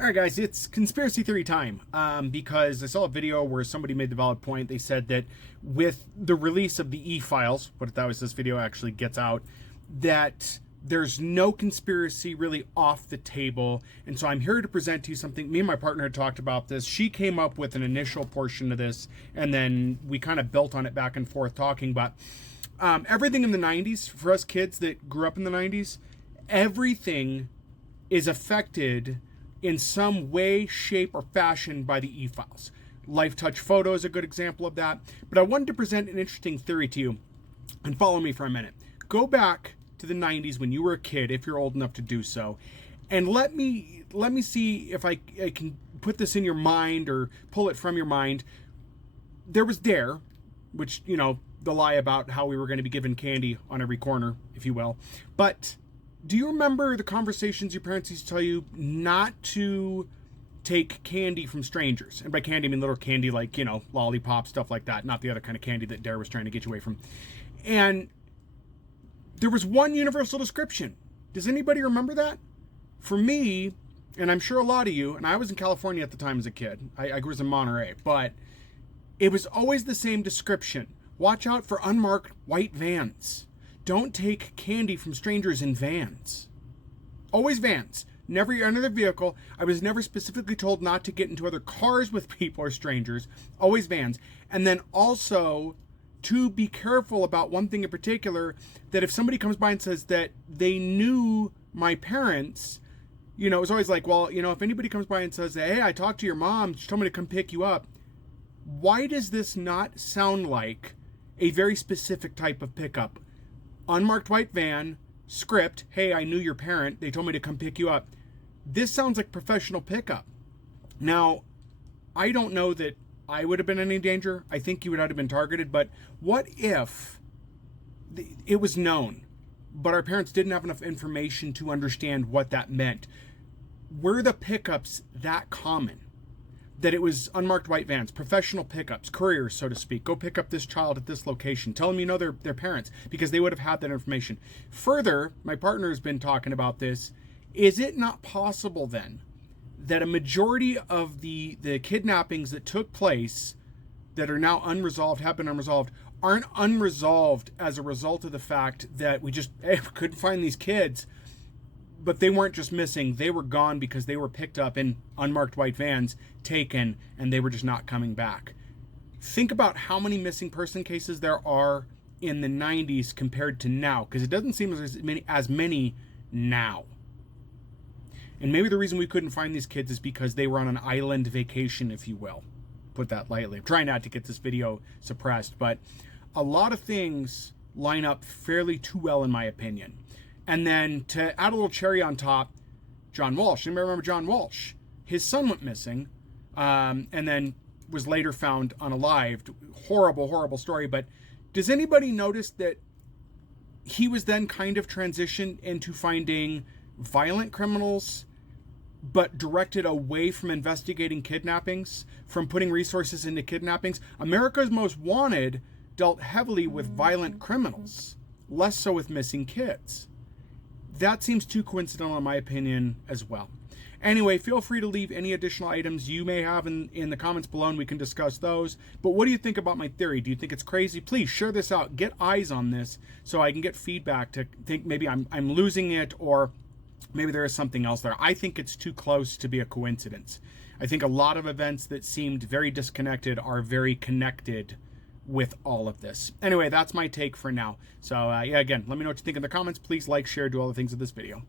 All right, guys, it's conspiracy theory time because I saw a video where somebody made the valid point. They said that with the release of the e-files, what that was, this video actually gets out, that there's no conspiracy really off the table. And so I'm here to present to you something. Me and my partner had talked about this. She came up with an initial portion of this, and then we kind of built on it back and forth talking. But everything in the 90s, for us kids that grew up in the 90s, everything is affected in some way, shape, or fashion by the e-files. LifeTouch Photo is a good example of that. But I wanted to present an interesting theory to you, and follow me for a minute. Go back to the 90s when you were a kid, if you're old enough to do so, and let me see if I can put this in your mind or pull it from your mind. There was DARE, which, you know, the lie about how we were going to be given candy on every corner, if you will. But do you remember the conversations your parents used to tell you not to take candy from strangers? And by candy, I mean little candy like, you know, lollipop, stuff like that, not the other kind of candy that DARE was trying to get you away from. And there was one universal description. Does anybody remember that? For me, and I'm sure a lot of you, and I was in California at the time as a kid. I was in Monterey, but it was always the same description. Watch out for unmarked white vans. Don't take candy from strangers in vans. Always vans. Never your other vehicle. I was never specifically told not to get into other cars with people or strangers. Always vans. And then also to be careful about one thing in particular, that if somebody comes by and says that they knew my parents, you know, it was always like, well, you know, if anybody comes by and says, hey, I talked to your mom, she told me to come pick you up. Why does this not sound like a very specific type of pickup? Unmarked white van, script, hey, I knew your parent, they told me to come pick you up. This sounds like professional pickup. Now, I don't know that I would have been in any danger. I think you would have been targeted, but what if it was known, but our parents didn't have enough information to understand what that meant? Were the pickups that common? That it was unmarked white vans, professional pickups, couriers, so to speak. Go pick up this child at this location. Tell them you know their parents, because they would have had that information. Further, my partner has been talking about this. Is it not possible then that a majority of the kidnappings that took place that are now unresolved, have been unresolved, aren't unresolved as a result of the fact that we just couldn't find these kids? But they weren't just missing, they were gone because they were picked up in unmarked white vans, taken, and they were just not coming back. Think about how many missing person cases there are in the 90s compared to now, because it doesn't seem as many now. And maybe the reason we couldn't find these kids is because they were on an island vacation, if you will. Put that lightly. I'm trying not to get this video suppressed, but a lot of things line up fairly too well in my opinion. And then to add a little cherry on top, John Walsh. Anybody remember John Walsh? His son went missing and then was later found unalived. Horrible, horrible story. But does anybody notice that he was then kind of transitioned into finding violent criminals, but directed away from investigating kidnappings, from putting resources into kidnappings? America's Most Wanted dealt heavily with violent criminals, less so with missing kids. That seems too coincidental in my opinion as well. Anyway, feel free to leave any additional items you may have in the comments below and we can discuss those. But what do you think about my theory? Do you think it's crazy? Please share this out. Get eyes on this so I can get feedback to think maybe I'm losing it, or maybe there is something else there. I think it's too close to be a coincidence. I think a lot of events that seemed very disconnected are very connected with all of this. Anyway, that's my take for now. So yeah, again, let me know what you think in the comments. Please like, share, do all the things of this video.